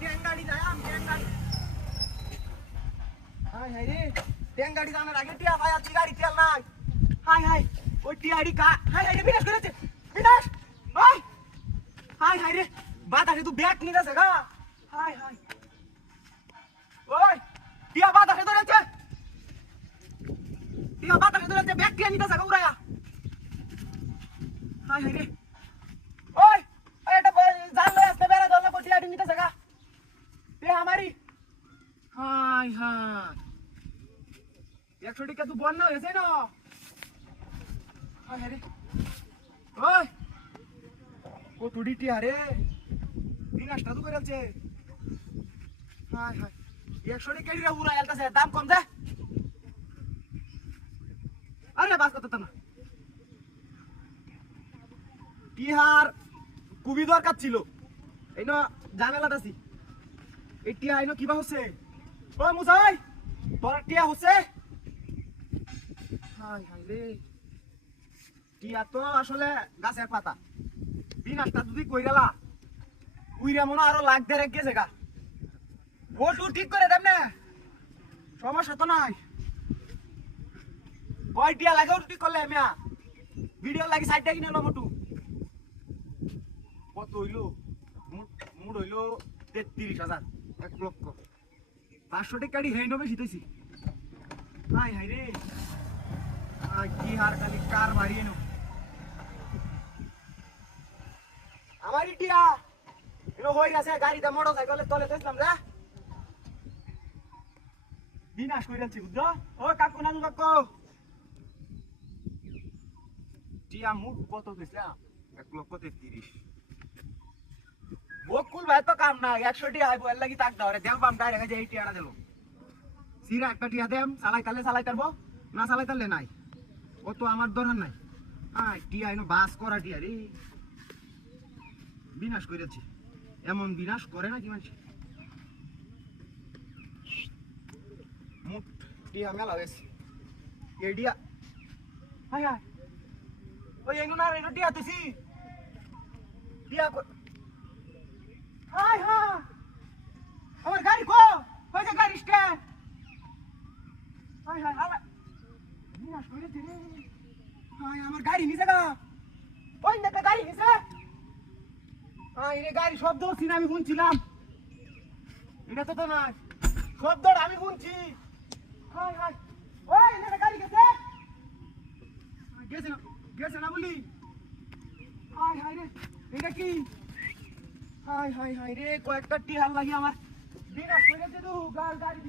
টেঙ্গাড়ি যায় টেঙ্গাড়ি high high রে টেঙ্গাড়ি জানার আগে টিয়া ভাই আছে গাড়ি তেল নাই হাই হাই ওই টিয়াড়ি কা হাই হাই রে বিনাশ করেছে বিনাশ ওই হাই হাই রে বাতাসে তুই ব্যাগ নিয়ে গেছে গা হাই হাই ওই টিয়া বাতাসে ধরেছে টিয়া বাতাসে ধরেছে ব্যাগ টিয়া নিতে গা উড়ায়া হাই হাই রে ওই এটা জান লই আসতে বেরা দল না টিয়াড়ি নিতে গা তে আমারি হাই হাই 100 টাকা তো বন্যা হয়েছে না হাই হাই রে ওই কত ডিটি আরে বিনাশটা তো করে আছে হাই হাই 100 টাকা রে উড়া এলতাছে দাম কম দে আরে বাস করতে না টিহার খুবই দরকার ছিল এই না জানালাটা আছি এই টিয়া আইনো কিবা হচ্ছে ও মুসাই তোর টিয়া হচ্ছে হাই হাই রে টিয়া তো আসলে গাছের পাতা বিনাশটা যদি কই গেলা উইরা মনে আরো লাখ দেড় গেছে গা বটু ঠিক করে দেব না সমস্যা তো নাই কয় টিয়া লাগে ঠিক করলে মিয়া ভিডিও লাগি সাইডটা কিনে লো মোটু কত হইলো মুড হইলো 33,000 1 লক্ষ 500 টাকা হেই নবে শিতেছি হাই হাই রে কি হার খালি কার মারিয়ে নো আমার টিয়া এনো হই গেছে গাড়িতে মোটরসাইকেলে তলে তেছলাম রে বিনাশ কইরাছি বুঝছো ও কাকু নানু কাকু টিয়া মুট কত দিছলা 1 লক্ষ 33 বকুল ভাই তো কাম না 100 টি আইবো এর লাগি তাক দাও রে দেব বাম ডাইরেক্ট যে এই টিয়াটা দিলো সিরা একটা টিয়া দেম চালাই তারবো না চালাই তারলে নাই ও তো আমার দরকার নাই আই টিয়া এনো বাস করা টিয়া রে বিনাশ করেছে এমন বিনাশ করে না কি মানুষ মুট টিয়া মেলা হয়েছে এই টিয়া হাই হাই ওই এনো না রে টিয়া তুই টিয়া হাই হাই আমার গাড়ি কই যে গাড়ি স্ট্যান্ড হাই হাই হাই বিনাশ করেছে রে হাই আমার গাড়ি নিছে গা ওই না গাড়ি নিছে হাই রে গাড়ি শব্দ হচ্ছে না আমি শুনছিলাম এটা তো নয় শব্দটা আমি শুনছি হাই হাই ওই না গাড়ি গেছে গেছে না বলি হাই হাই রে এটা কি হাই হাই হাই রে কয়েকটা টিহাল লাগি আমার বিনাশ করেছে তো গাড়ি